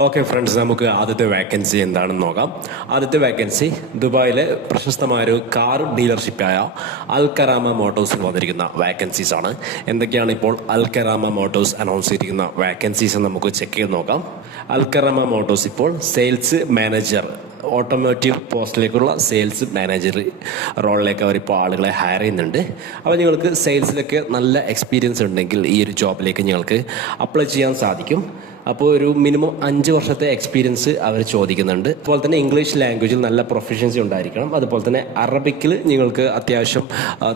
Okay friends നമുക്ക് ആദ്യത്തെ vacancy എന്താണെന്ന് നോക്കാം. ആദ്യത്തെ വേക്കൻസി ദുബായിലെ പ്രശസ്തമായ ഒരു കാർ ഡീലർഷിപ്പായ അൽ കറാമ മോട്ടോഴ്സിൽ വന്നിരിക്കുന്ന വേക്കൻസീസ് ആണ്. എന്തൊക്കെയാണ് ഇപ്പോൾ അൽ കറാമ മോട്ടോഴ്സ് അനൗൺസ് ചെയ്തിരിക്കുന്ന വേക്കൻസീസ് നമുക്ക് ചെക്ക് ചെയ്ത് നോക്കാം. അൽ കറാമ മോട്ടോഴ്സ് ഇപ്പോൾ സെയിൽസ് മാനേജർ ഓട്ടോമോട്ടീവ് പോസ്റ്റിലേക്കുള്ള സെയിൽസ് മാനേജർ റോളിലേക്ക് അവരിപ്പോൾ ആളുകളെ ഹയർ ചെയ്യുന്നുണ്ട്. അപ്പോൾ നിങ്ങൾക്ക് സെയിൽസിലൊക്കെ നല്ല എക്സ്പീരിയൻസ് ഉണ്ടെങ്കിൽ ഈ ഒരു ജോബിലേക്ക് നിങ്ങൾക്ക് അപ്ലൈ ചെയ്യാൻ സാധിക്കും. അപ്പോൾ ഒരു മിനിമം അഞ്ച് വർഷത്തെ എക്സ്പീരിയൻസ് അവർ ചോദിക്കുന്നുണ്ട്. അതുപോലെ തന്നെ ഇംഗ്ലീഷ് ലാംഗ്വേജിൽ നല്ല പ്രൊഫഷൻസി ഉണ്ടായിരിക്കണം. അതുപോലെ തന്നെ അറബിക്കിൽ നിങ്ങൾക്ക് അത്യാവശ്യം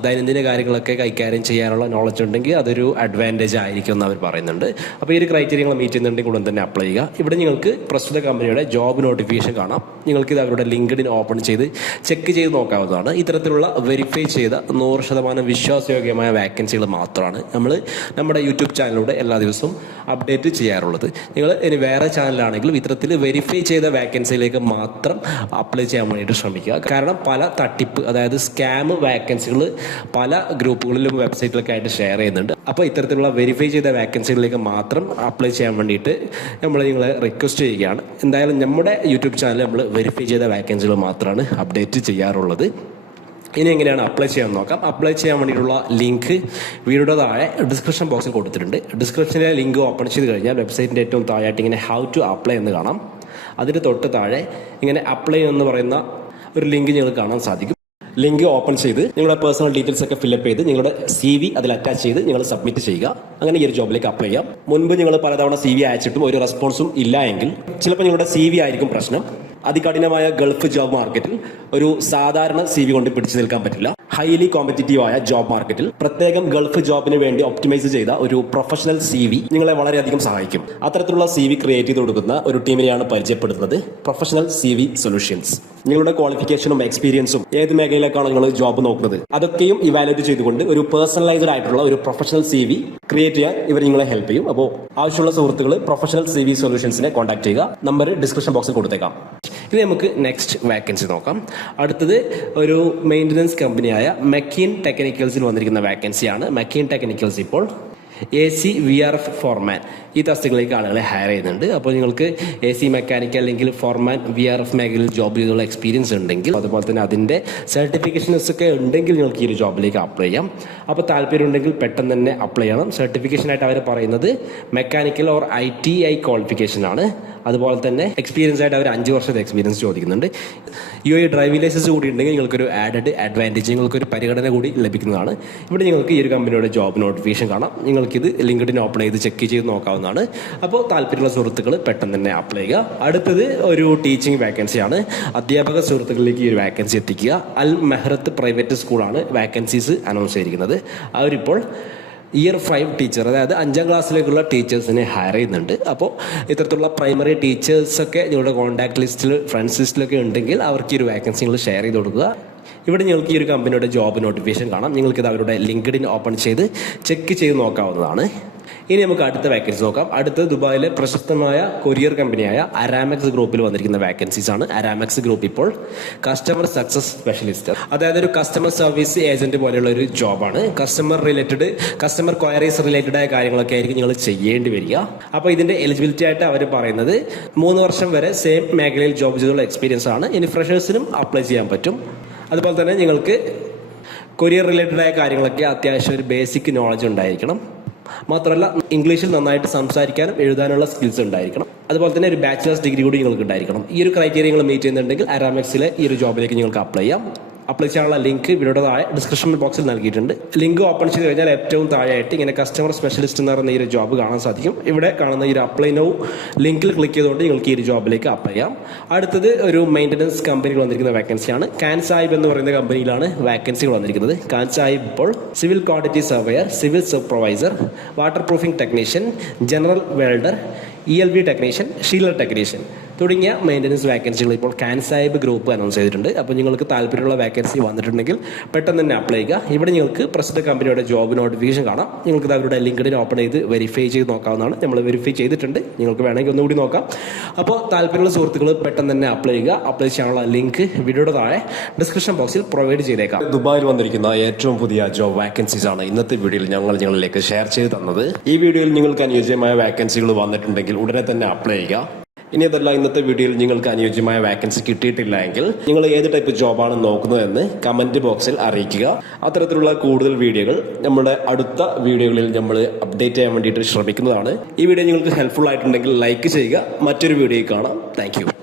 ദൈനംദിന കാര്യങ്ങളൊക്കെ കൈകാര്യം ചെയ്യാനുള്ള നോളജ് ഉണ്ടെങ്കിൽ അതൊരു അഡ്വാന്റേജ് ആയിരിക്കും എന്ന് അവർ പറയുന്നുണ്ട്. അപ്പോൾ ഈ ഒരു ക്രൈറ്റീരിയങ്ങൾ മീറ്റ് ചെയ്യുന്നുണ്ടെങ്കിൽ ഉടൻ തന്നെ അപ്ലൈ ചെയ്യുക. ഇവിടെ നിങ്ങൾക്ക് പ്രസ്തുത കമ്പനിയുടെ ജോബ് നോട്ടിഫിക്കേഷൻ കാണാം. നിങ്ങൾക്ക് ഇത് അവരുടെ ലിങ്ക്ഡിൻ ഓപ്പൺ ചെയ്ത് ചെക്ക് ചെയ്ത് നോക്കാവുന്നതാണ്. ഇത്തരത്തിലുള്ള വെരിഫൈ ചെയ്ത നൂറ് ശതമാനം വിശ്വാസയോഗ്യമായ വാക്കൻസികൾ മാത്രമാണ് നമ്മൾ നമ്മുടെ യൂട്യൂബ് ചാനലിലൂടെ എല്ലാ ദിവസവും അപ്ഡേറ്റ് ചെയ്യാറുള്ളത്. നിങ്ങൾ ഇനി വേറെ ചാനലാണെങ്കിലും ഇത്തരത്തിൽ വെരിഫൈ ചെയ്ത വാക്കൻസിയിലേക്ക് മാത്രം അപ്ലൈ ചെയ്യാൻ വേണ്ടിയിട്ട് ശ്രമിക്കുക. കാരണം പല തട്ടിപ്പ് അതായത് സ്കാം വാക്കൻസികൾ പല ഗ്രൂപ്പുകളിലും വെബ്സൈറ്റിലൊക്കെ ആയിട്ട് ഷെയർ ചെയ്യുന്നുണ്ട്. അപ്പോൾ ഇത്തരത്തിലുള്ള വെരിഫൈ ചെയ്ത വാക്കൻസികളിലേക്ക് മാത്രം അപ്ലൈ ചെയ്യാൻ വേണ്ടിയിട്ട് നമ്മൾ നിങ്ങളെ റിക്വസ്റ്റ് ചെയ്യുകയാണ്. എന്തായാലും നമ്മുടെ യൂട്യൂബ് ചാനൽ നമ്മൾ വെരിഫൈ ചെയ്ത വാക്കൻസികൾ മാത്രമാണ് അപ്ഡേറ്റ് ചെയ്യാറുള്ളത്. ഇനി എങ്ങനെയാണ് അപ്ലൈ ചെയ്യാൻ നോക്കാം. അപ്ലൈ ചെയ്യാൻ വേണ്ടിയിട്ടുള്ള ലിങ്ക് വീഡിയോയുടെ താഴെ ഡിസ്ക്രിപ്ഷൻ ബോക്സിൽ കൊടുത്തിട്ടുണ്ട്. ഡിസ്ക്രിപ്ഷനിലെ ലിങ്ക് ഓപ്പൺ ചെയ്ത് കഴിഞ്ഞാൽ വെബ്സൈറ്റിന്റെ ഏറ്റവും താഴെയായിട്ട് ഇങ്ങനെ ഹൗ ടു അപ്ലൈ എന്ന് കാണാം. അതിന് തൊട്ട് താഴെ ഇങ്ങനെ അപ്ലൈ എന്ന് പറയുന്ന ഒരു ലിങ്ക് നിങ്ങൾക്ക് കാണാൻ സാധിക്കും. ലിങ്ക് ഓപ്പൺ ചെയ്ത് നിങ്ങളുടെ പേഴ്സണൽ ഡീറ്റെയിൽസ് ഒക്കെ ഫില്ലപ്പ് ചെയ്ത് നിങ്ങളുടെ സി വി അതിൽ അറ്റാച്ച് ചെയ്ത് നിങ്ങൾ സബ്മിറ്റ് ചെയ്യുക. അങ്ങനെ ഈ ഒരു ജോബിലേക്ക് അപ്ലൈ ചെയ്യാം. മുൻപ് നിങ്ങൾ പലതവണ സി വി അയച്ചിട്ടും ഒരു റെസ്പോൺസും ഇല്ല എങ്കിൽ ചിലപ്പോൾ നിങ്ങളുടെ സി വി ആയിരിക്കും പ്രശ്നം. അതികഠിനമായ ഗൾഫ് ജോബ് മാർക്കറ്റിൽ ഒരു സാധാരണ സി വി കൊണ്ട് പിടിച്ചു നിൽക്കാൻ പറ്റില്ല. ഹൈലി കോമ്പറ്റീറ്റീവ് ആയ ജോബ് മാർക്കറ്റിൽ പ്രത്യേകം ഗൾഫ് ജോബിന് വേണ്ടി ഒപ്റ്റിമൈസ് ചെയ്ത ഒരു പ്രൊഫഷണൽ സി വി നിങ്ങളെ വളരെയധികം സഹായിക്കും. അത്തരത്തിലുള്ള സി വി ക്രിയേറ്റ് ചെയ്ത് കൊടുക്കുന്ന ഒരു ടീമിനെയാണ് പരിചയപ്പെടുത്തുന്നത്. പ്രൊഫഷണൽ സി വി സൊല്യൂഷൻസ് നിങ്ങളുടെ ക്വാളിഫിക്കേഷനും എക്സ്പീരിയൻസും ഏത് മേഖലയിലേക്കാണ് നിങ്ങൾ ജോബ് നോക്കുന്നത്? അതൊക്കെയും ഇവാലുവേറ്റ് ചെയ്തുകൊണ്ട് ഒരു പേഴ്സണലൈസ്ഡ് ആയിട്ടുള്ള ഒരു പ്രൊഫഷണൽ സി വി ക്രിയേറ്റ് ചെയ്യാൻ ഇവർ നിങ്ങളെ ഹെൽപ്പ് ചെയ്യും. അപ്പോൾ ആവശ്യമുള്ള സുഹൃത്തുക്കൾ പ്രൊഫഷണൽ സി വി സൊല്യൂഷൻസിനെ കോൺടാക്ട് ചെയ്യുക. നമ്പർ ഡിസ്ക്രിപ്ഷൻ ബോക്സിൽ കൊടുത്തേക്കാം. ഇനി നമുക്ക് നെക്സ്റ്റ് വാക്കൻസി നോക്കാം. അടുത്തത് ഒരു മെയിന്റനൻസ് കമ്പനിയായ മെക്കീൻ ടെക്നിക്കൽസിൽ വന്നിരിക്കുന്ന വാക്കൻസിയാണ് മെക്കീൻ ടെക്നിക്കൽസ് ഇപ്പോൾ A C V R F foreman ഈ തസ്തികളിലേക്ക് ആളുകളെ ഹയർ ചെയ്യുന്നുണ്ട്. അപ്പോൾ നിങ്ങൾക്ക് എ സി മെക്കാനിക്കൽ അല്ലെങ്കിൽ ഫോർമാൻ വി ആർ എഫ് മേഖലയിൽ ജോബ് ചെയ്തുള്ള എക്സ്പീരിയൻസ് ഉണ്ടെങ്കിൽ അതുപോലെ തന്നെ അതിന്റെ സർട്ടിഫിക്കേഷൻസ് ഒക്കെ ഉണ്ടെങ്കിൽ നിങ്ങൾക്ക് ഈ ഒരു ജോബിലേക്ക് അപ്ലൈ ചെയ്യാം. അപ്പോൾ താല്പര്യം ഉണ്ടെങ്കിൽ പെട്ടെന്ന് തന്നെ അപ്ലൈ ചെയ്യണം. സർട്ടിഫിക്കേഷനായിട്ട് അവർ പറയുന്നത് mechanical or I T I qualification ആണ്. അതുപോലെ തന്നെ എക്സ്പീരിയൻസ് ആയിട്ട് അവർ അഞ്ച് വർഷത്തെ എക്സ്പീരിയൻസ് ചോദിക്കുന്നുണ്ട്. ഈ ഒരു ഡ്രൈവിംഗ് ലൈസൻസ് കൂടി ഉണ്ടെങ്കിൽ നിങ്ങൾക്കൊരു ആഡഡ് അഡ്വാന്റേജ് നിങ്ങൾക്കൊരു പരിഗണന കൂടി ലഭിക്കുന്നതാണ്. ഇവിടെ നിങ്ങൾക്ക് ഈ ഒരു കമ്പനിയുടെ ജോബ് നോട്ടിഫിക്കേഷൻ കാണാം. നിങ്ങൾക്കിത് ലിങ്ക്ഡിൻ ഓപ്പൺ ചെയ്ത് ചെക്ക് ചെയ്ത് നോക്കാവുന്നതാണ്. അപ്പോൾ താല്പര്യമുള്ള സുഹൃത്തുക്കൾ പെട്ടെന്ന് തന്നെ അപ്ലൈ ചെയ്യുക. അടുത്തത് ഒരു ടീച്ചിങ് വാക്കൻസിയാണ് അധ്യാപക സുഹൃത്തുക്കളിലേക്ക് ഈ ഒരു വാക്കൻസി എത്തിക്കുക. അൽ മെഹ്റത്ത് പ്രൈവറ്റ് സ്കൂളാണ് വാക്കൻസീസ് അനൗൺസ് ചെയ്തിരിക്കുന്നത്. അവരിപ്പോൾ ഇയർ ഫൈവ് ടീച്ചർ അതായത് അഞ്ചാം ക്ലാസ്സിലേക്കുള്ള ടീച്ചേഴ്സിനെ ഹയർ ചെയ്യുന്നുണ്ട്. അപ്പോൾ ഇത്തരത്തിലുള്ള പ്രൈമറി ടീച്ചേഴ്സൊക്കെ നിങ്ങളുടെ കോൺടാക്ട് ലിസ്റ്റിൽ ഫ്രണ്ട്സ് ലിസ്റ്റിലൊക്കെ ഉണ്ടെങ്കിൽ അവർക്ക് ഈ ഒരു വാക്കൻസി നിങ്ങൾ ഷെയർ ചെയ്ത് കൊടുക്കുക. ഇവിടെ നിങ്ങൾക്ക് ഈ ഒരു കമ്പനിയുടെ ജോബ് നോട്ടിഫിക്കേഷൻ കാണാം. നിങ്ങൾക്കിത് അവരുടെ ലിങ്ക്ഡിൻ ഓപ്പൺ ചെയ്ത് ചെക്ക് ചെയ്ത് നോക്കാവുന്നതാണ്. ഇനി നമുക്ക് അടുത്ത വാക്കൻസി നോക്കാം. അടുത്ത ദുബായിലെ പ്രശസ്തമായ കൊറിയർ കമ്പനിയായ അരാമെക്സ് ഗ്രൂപ്പിൽ വന്നിരിക്കുന്ന വാക്കൻസീസ് ആണ്. അരാമെക്സ് ഗ്രൂപ്പ് ഇപ്പോൾ കസ്റ്റമർ സക്സസ് സ്പെഷ്യലിസ്റ്റ് അതായത് ഒരു കസ്റ്റമർ സർവീസ് ഏജന്റ് പോലെയുള്ള ഒരു ജോബാണ് customer related customer queries related ആയ കാര്യങ്ങളൊക്കെ ആയിരിക്കും നിങ്ങൾ ചെയ്യേണ്ടി വരിക. അപ്പോൾ ഇതിന്റെ എലിജിബിലിറ്റി ആയിട്ട് അവർ പറയുന്നത് മൂന്ന് വർഷം വരെ സെയിം മേഖലയിൽ ജോബ് ചെയ്തുള്ള എക്സ്പീരിയൻസ് ആണ്. ഇനി ഫ്രഷേഴ്സിനും അപ്ലൈ ചെയ്യാൻ പറ്റും. അതുപോലെ തന്നെ നിങ്ങൾക്ക് കൊറിയർ റിലേറ്റഡ് ആയ കാര്യങ്ങളൊക്കെ അത്യാവശ്യം ഒരു ബേസിക് നോളജ് ഉണ്ടായിരിക്കണം. മാത്രമല്ല ഇംഗ്ലീഷിൽ നന്നായിട്ട് സംസാരിക്കാനും എഴുതാനുള്ള സ്കിൽസ് ഉണ്ടായിരിക്കണം. അതുപോലെ തന്നെ ഒരു ബാച്ചിലേഴ്സ് ഡിഗ്രി കൂടി നിങ്ങൾക്ക് ഉണ്ടായിരിക്കണം. ഈ ഒരു ക്രൈറ്റീരിയ നിങ്ങൾ മീറ്റ് ചെയ്യുന്നുണ്ടെങ്കിൽ അരാമെക്സിലെ ഈ ഒരു ജോബിലേക്ക് നിങ്ങൾക്ക് അപ്ലൈ ചെയ്യാം. അപ്ലൈ ചെയ്യാനുള്ള ലിങ്ക് വീഡിയോയുടെ താഴെ ഡിസ്ക്രിപ്ഷൻ ബോക്സിൽ നൽകിയിട്ടുണ്ട്. ലിങ്ക് ഓപ്പൺ ചെയ്ത് കഴിഞ്ഞാൽ ഏറ്റവും താഴെയായിട്ട് ഇങ്ങനെ കസ്റ്റമർ സ്പെഷ്യലിസ്റ്റ് എന്ന് പറയുന്ന ഈ ഒരു ജോബ് കാണാൻ സാധിക്കും. ഇവിടെ കാണുന്ന ഈ ഒരു അപ്ലൈ നൗ ലിങ്കിൽ ക്ലിക്ക് ചെയ്തുകൊണ്ട് നിങ്ങൾക്ക് ഈ ഒരു ജോബിലേക്ക് അപ്ലൈ ചെയ്യാം. അടുത്തത് ഒരു മെയിന്റനൻസ് കമ്പനികൾ വന്നിരിക്കുന്ന വേക്കൻസിയാണ് കാൻ സാഹിബ് എന്ന് പറയുന്ന കമ്പനിയിലാണ് വേക്കൻസികൾ വന്നിരിക്കുന്നത്. കാൻ സാഹിബ് ഇപ്പോൾ civil quantity surveyor civil supervisor water proofing technician general welder E L V technician sealer technician തുടങ്ങിയ മെയിന്റനൻസ് വാക്കൻസികൾ ഇപ്പോൾ കാൻ സാഹിബ് ഗ്രൂപ്പ് അനൗൺസ് ചെയ്തിട്ടുണ്ട്. അപ്പോൾ നിങ്ങൾക്ക് താല്പര്യമുള്ള വാക്കൻസി വന്നിട്ടുണ്ടെങ്കിൽ പെട്ടെന്ന് തന്നെ അപ്ലൈ ചെയ്യുക. ഇവിടെ നിങ്ങൾക്ക് പ്രസിദ്ധ കമ്പനിയുടെ ജോബ് നോട്ടിഫിക്കേഷൻ കാണാം. നിങ്ങൾക്ക് അവരുടെ ലിങ്ക്ഡിൻ ഓപ്പൺ ചെയ്ത് വെരിഫൈ ചെയ്ത് നോക്കാവുന്നതാണ്. നമ്മൾ വെരിഫൈ ചെയ്തിട്ടുണ്ട്. നിങ്ങൾക്ക് വേണമെങ്കിൽ ഒന്നുകൂടി നോക്കാം. അപ്പോൾ താല്പര്യമുള്ള സുഹൃത്തുക്കൾ പെട്ടെന്ന് തന്നെ അപ്ലൈ ചെയ്യുക. അപ്ലൈ ചെയ്യാനുള്ള ലിങ്ക് വീഡിയോയുടെ താഴെ ഡിസ്ക്രിപ്ഷൻ ബോക്സിൽ പ്രൊവൈഡ് ചെയ്തേക്കാം. ദുബായിൽ വന്നിരിക്കുന്ന ഏറ്റവും പുതിയ ജോബ് വാക്കൻസീസ് ആണ് ഇന്നത്തെ വീഡിയോയിൽ ഞങ്ങൾ നിങ്ങളിലേക്ക് ഷെയർ ചെയ്ത് തന്നത്. ഈ വീഡിയോയിൽ നിങ്ങൾക്ക് അനുയോജ്യമായ വാക്കൻസികൾ വന്നിട്ടുണ്ടെങ്കിൽ ഉടനെ തന്നെ അപ്ലൈ ചെയ്യുക. ഇനി അതല്ല ഇന്നത്തെ വീഡിയോയിൽ നിങ്ങൾക്ക് അനുയോജ്യമായ വാക്കൻസി കിട്ടിയിട്ടില്ല എങ്കിൽ നിങ്ങൾ ഏത് ടൈപ്പ് ജോബാണ് നോക്കുന്നതെന്ന് കമന്റ് ബോക്സിൽ അറിയിക്കുക. അത്തരത്തിലുള്ള കൂടുതൽ വീഡിയോകൾ നമ്മുടെ അടുത്ത വീഡിയോകളിൽ നമ്മൾ അപ്ഡേറ്റ് ചെയ്യാൻ വേണ്ടിയിട്ട് ശ്രമിക്കുന്നതാണ്. ഈ വീഡിയോ നിങ്ങൾക്ക് ഹെൽപ്ഫുൾ ആയിട്ടുണ്ടെങ്കിൽ ലൈക്ക് ചെയ്യുക. മറ്റൊരു വീഡിയോ കാണാം. താങ്ക്